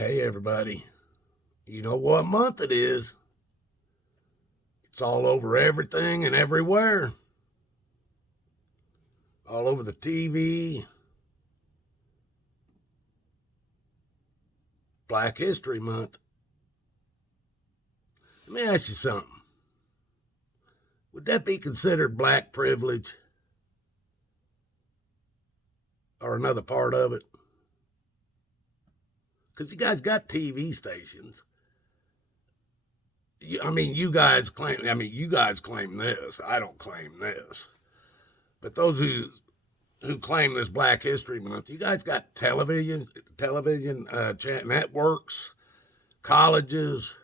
Hey, everybody. You know what month it is? It's all over everything and everywhere. All over the TV. Black History Month. Let me ask you something. Would that be considered black privilege? Or another part of it? Because you guys got TV stations. You guys claim this. I don't claim this. But those who claim this Black History Month, you guys got television networks, colleges.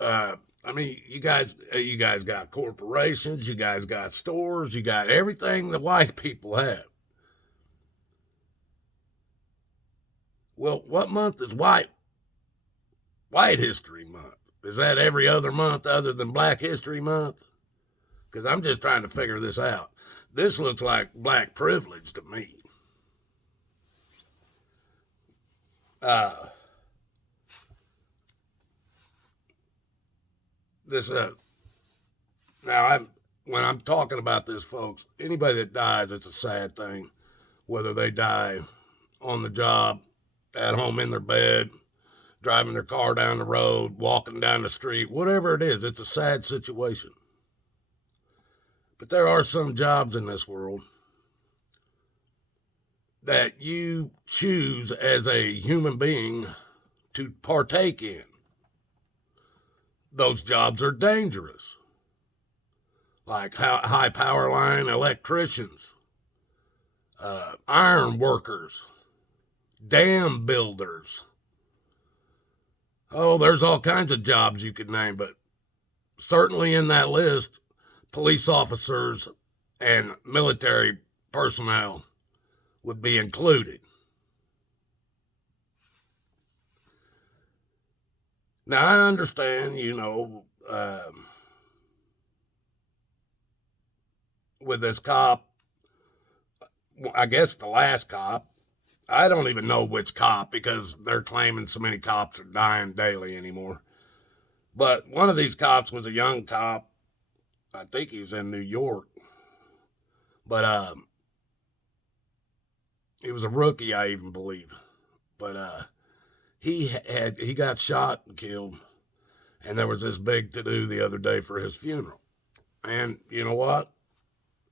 You guys got corporations, you guys got stores, you got everything the white people have. Well, what month is White History Month? Is that every other month other than Black History Month? Because I'm just trying to figure this out. This looks like black privilege to me. When I'm talking about this, folks, anybody that dies, it's a sad thing. Whether they die on the job, at home in their bed, driving their car down the road, walking down the street, whatever it is, it's a sad situation. But there are some jobs in this world that you choose as a human being to partake in. Those jobs are dangerous, like high power line electricians, iron workers, dam builders. Oh, there's all kinds of jobs you could name, but certainly in that list, police officers and military personnel would be included. Now, I understand, with this cop, I guess the last cop, I don't even know which cop because they're claiming so many cops are dying daily anymore. But one of these cops was a young cop. I think he was in New York. But he was a rookie, I even believe. But he got shot and killed. And there was this big to-do the other day for his funeral. And you know what?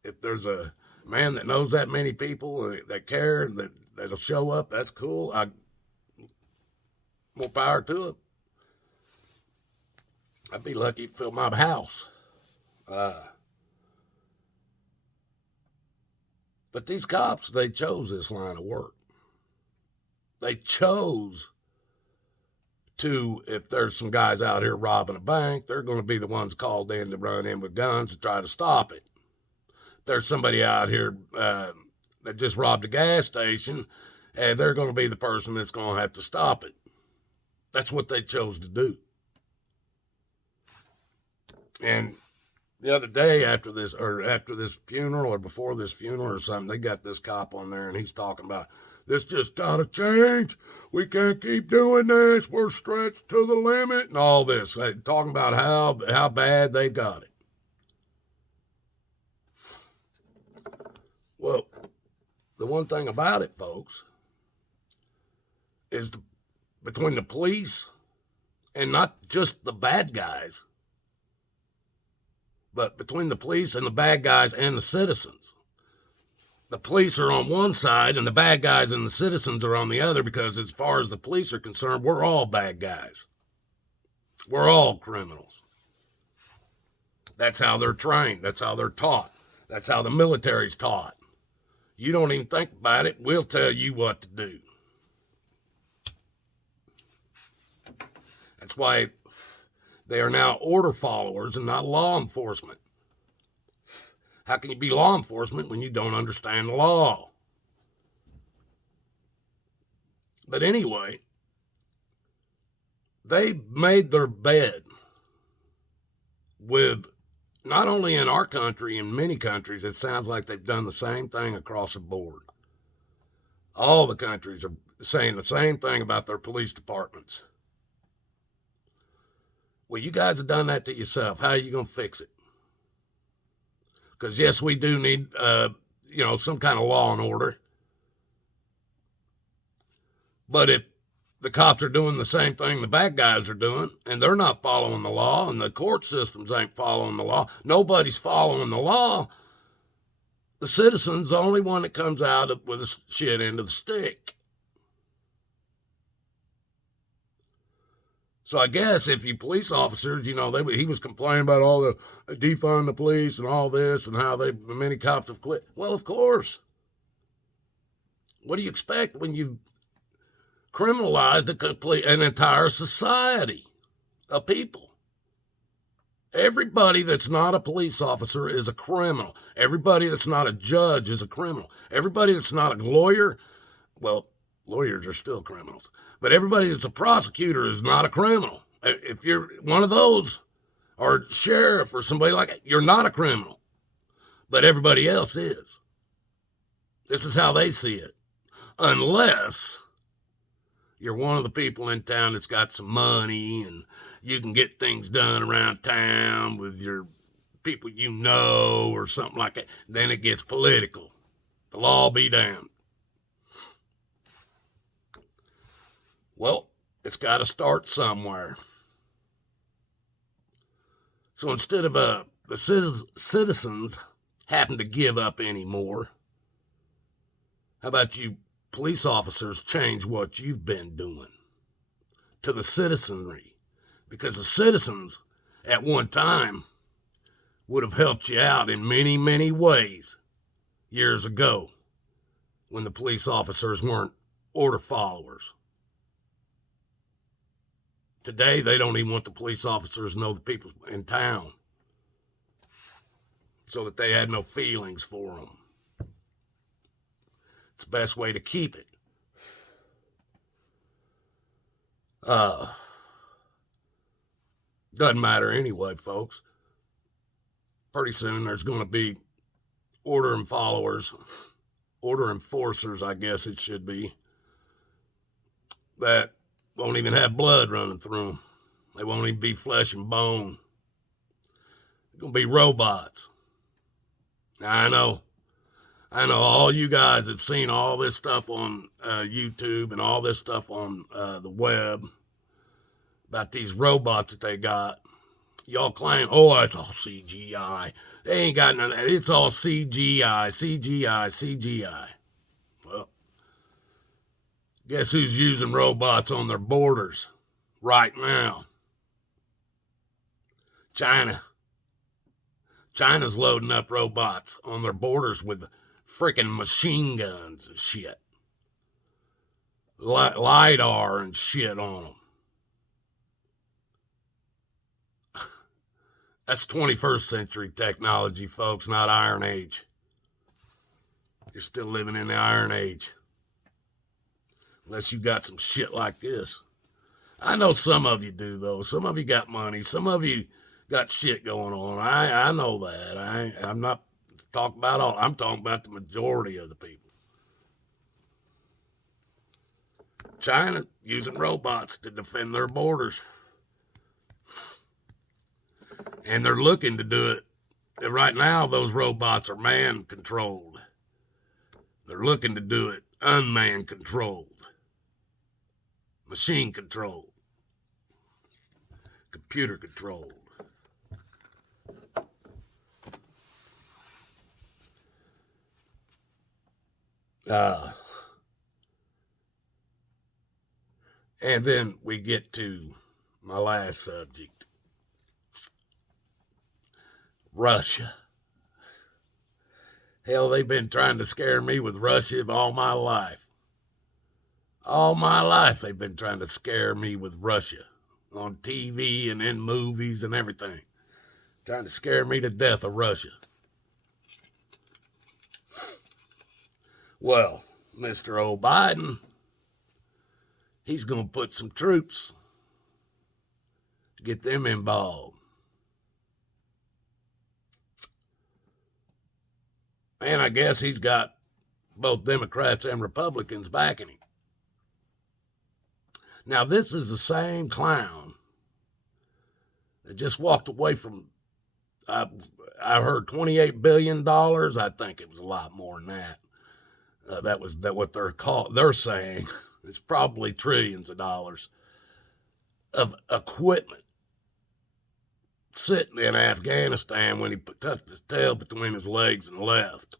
If there's a man that knows that many people that care, that'll show up, that's cool. More power to it. I'd be lucky to fill my house. But these cops, they chose this line of work. They chose to, if there's some guys out here robbing a bank, they're going to be the ones called in to run in with guns to try to stop it. If there's somebody out here that just robbed a gas station, and they're going to be the person that's going to have to stop it. That's what they chose to do. And the other day after this funeral or before this funeral or something, they got this cop on there and he's talking about, this just gotta change. We can't keep doing this. We're stretched to the limit and all this. Talking about how bad they got it. Well, the one thing about it, folks, is between the police and not just the bad guys, but between the police and the bad guys and the citizens. The police are on one side and the bad guys and the citizens are on the other, because as far as the police are concerned, we're all bad guys. We're all criminals. That's how they're trained. That's how they're taught. That's how the military's taught. You don't even think about it. We'll tell you what to do. That's why they are now order followers and not law enforcement. How can you be law enforcement when you don't understand the law? But anyway, they made their bed with, not only in our country, in many countries, it sounds like they've done the same thing across the board. All the countries are saying the same thing about their police departments. Well, you guys have done that to yourself. How are you going to fix it? Because, yes, we do need, some kind of law and order. But if the cops are doing the same thing the bad guys are doing, and they're not following the law, and the court systems ain't following the law, nobody's following the law, the citizen's the only one that comes out with the shit end of the stick. So I guess if you police officers, he was complaining about all the defund the police and all this and how many cops have quit. Well, of course. What do you expect when you've criminalized an entire society of people? Everybody that's not a police officer is a criminal. Everybody that's not a judge is a criminal. Everybody that's not a lawyer, well, lawyers are still criminals. But everybody that's a prosecutor is not a criminal. If you're one of those, or sheriff or somebody like that, you're not a criminal. But everybody else is. This is how they see it. Unless you're one of the people in town that's got some money and you can get things done around town with your people or something like that. Then it gets political. The law be damned. Well, it's got to start somewhere. So instead of the citizens having to give up anymore, how about you police officers change what you've been doing to the citizenry? Because the citizens at one time would have helped you out in many, many ways years ago when the police officers weren't order followers. Today, they don't even want the police officers to know the people in town so that they had no feelings for them. It's the best way to keep it. Doesn't matter anyway, folks. Pretty soon there's going to be order enforcers, I guess it should be, that won't even have blood running through them. They won't even be flesh and bone. They're going to be robots. Now, I know all you guys have seen all this stuff on YouTube and all this stuff on the web about these robots that they got. Y'all claim, it's all CGI. They ain't got none of that. It's all CGI. Well, guess who's using robots on their borders right now? China. China's loading up robots on their borders with freaking machine guns and shit. LiDAR and shit on them. That's 21st century technology, folks, not Iron Age. You're still living in the Iron Age. Unless you got some shit like this. I know some of you do, though. Some of you got money. Some of you got shit going on. I know that. I'm not talking about all. I'm talking about the majority of the people. China using robots to defend their borders. And they're looking to do it. And right now, those robots are man-controlled. They're looking to do it unman-controlled. Machine-controlled. Computer-controlled. And then we get to my last subject. Russia. Hell, they've been trying to scare me with Russia all my life. All my life they've been trying to scare me with Russia on TV and in movies and everything. Trying to scare me to death of Russia. Well, Mr. O'Biden, he's going to put some troops, get them involved. And I guess he's got both Democrats and Republicans backing him. Now, this is the same clown that just walked away from, I heard $28 billion. I think it was a lot more than that. That was what they're saying. It's probably trillions of dollars of equipment sitting in Afghanistan when he tucked his tail between his legs and left.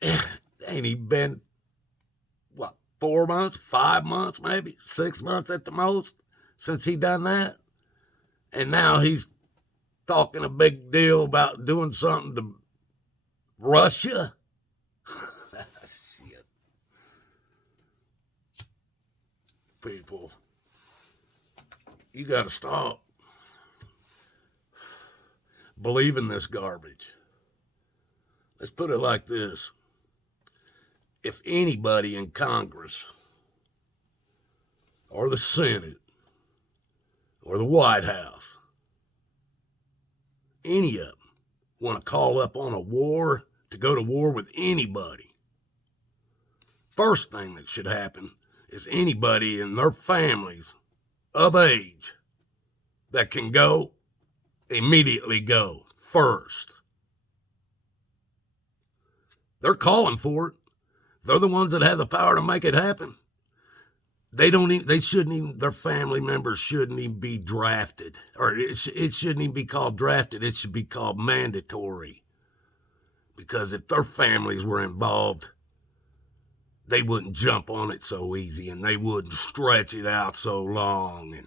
Ain't he been, 4 months, 5 months, maybe 6 months at the most since he done that? And now he's talking a big deal about doing something to Russia. Shit. People, you got to stop believing this garbage. Let's put it like this. If anybody in Congress or the Senate or the White House, any of them, want to call up on a war, to go to war with anybody, first thing that should happen is anybody in their families of age that can go, immediately go first. They're calling for it. They're the ones that have the power to make it happen. Their family members shouldn't even be drafted. Or it shouldn't even be called drafted. It should be called mandatory. Because if their families were involved, they wouldn't jump on it so easy and they wouldn't stretch it out so long. And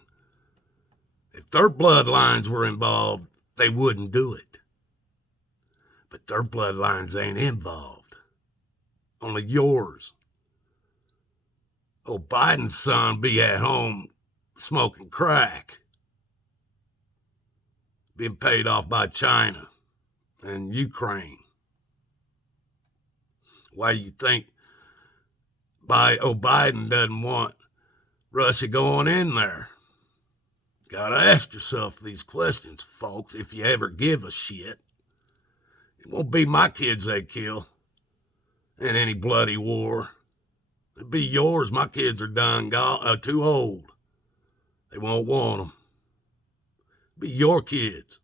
if their bloodlines were involved, they wouldn't do it. But their bloodlines ain't involved. Only yours. Oh, Biden's son be at home smoking crack, being paid off by China and Ukraine. Why you think Biden doesn't want Russia going in there? Gotta ask yourself these questions, folks, if you ever give a shit. It won't be my kids they kill in any bloody war. It'd be yours. My kids are done, too old. They won't want them. It'd be your kids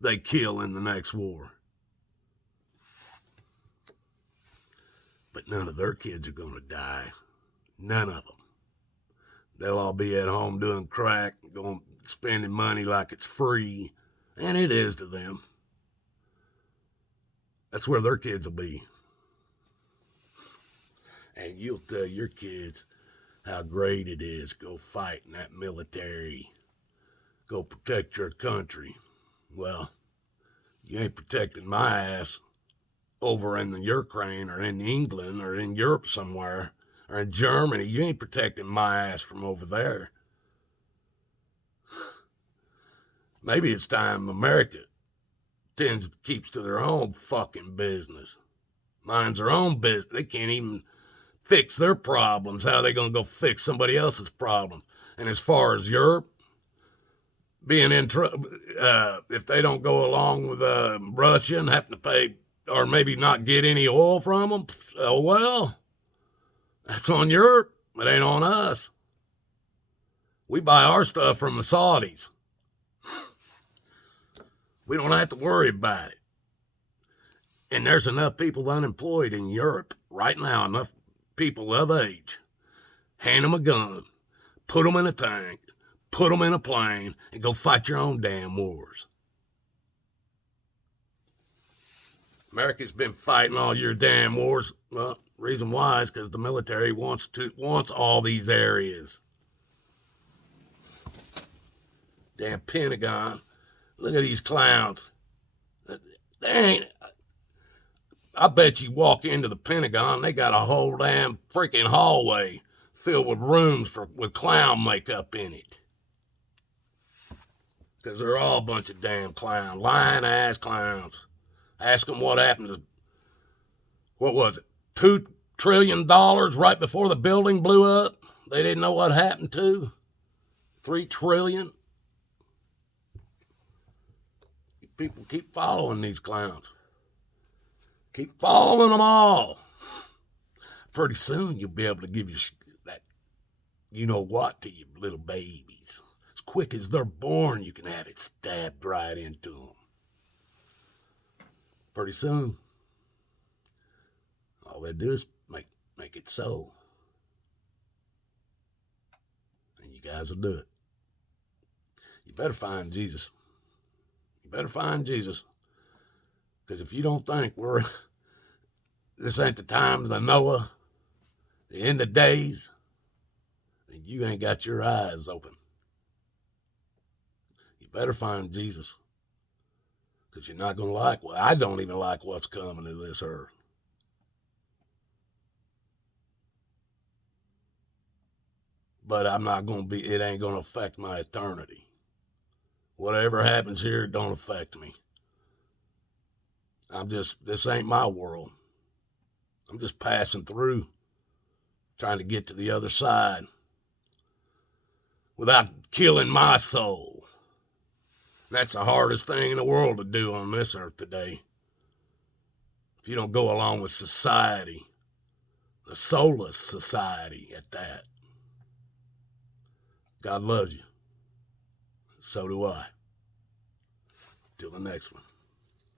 they kill in the next war. But none of their kids are going to die. None of them. They'll all be at home doing crack, spending money like it's free. And it is to them. That's where their kids will be. And you'll tell your kids how great it is. Go fight in that military. Go protect your country. Well, you ain't protecting my ass over in the Ukraine or in England or in Europe somewhere or in Germany. You ain't protecting my ass from over there. Maybe it's time America keeps to their own fucking business. Minds their own business. They can't even fix their problems. How are they going to go fix somebody else's problems? And as far as Europe being in trouble, if they don't go along with Russia and have to pay or maybe not get any oil from them, well, that's on Europe. It ain't on us. We buy our stuff from the Saudis. We don't have to worry about it. And there's enough people unemployed in Europe right now, enough people of age. Hand them a gun, put them in a tank, put them in a plane, and go fight your own damn wars. America's been fighting all your damn wars. Well, reason why is because the military wants all these areas. Damn Pentagon. Look at these clowns. They ain't. I bet you walk into the Pentagon, they got a whole damn freaking hallway filled with rooms with clown makeup in it. Because they're all a bunch of damn clowns, lying-ass clowns. Ask them what happened to, what was it, $2 trillion right before the building blew up? They didn't know what happened to. $3 trillion. people keep following these clowns. Keep following them all. Pretty soon you'll be able to give you that you know what to your little babies. As quick as they're born, you can have it stabbed right into them. Pretty soon, all they do is make it so. And you guys will do it. You better find Jesus. You better find Jesus. Because if you don't think this ain't the times of Noah, the end of days, then you ain't got your eyes open. You better find Jesus. Because you're not going to like I don't even like what's coming to this earth. But I'm not going to it ain't going to affect my eternity. Whatever happens here, it don't affect me. This ain't my world. I'm just passing through, trying to get to the other side without killing my soul. That's the hardest thing in the world to do on this earth today. If you don't go along with society, the soulless society at that. God loves you. So do I. Till the next one.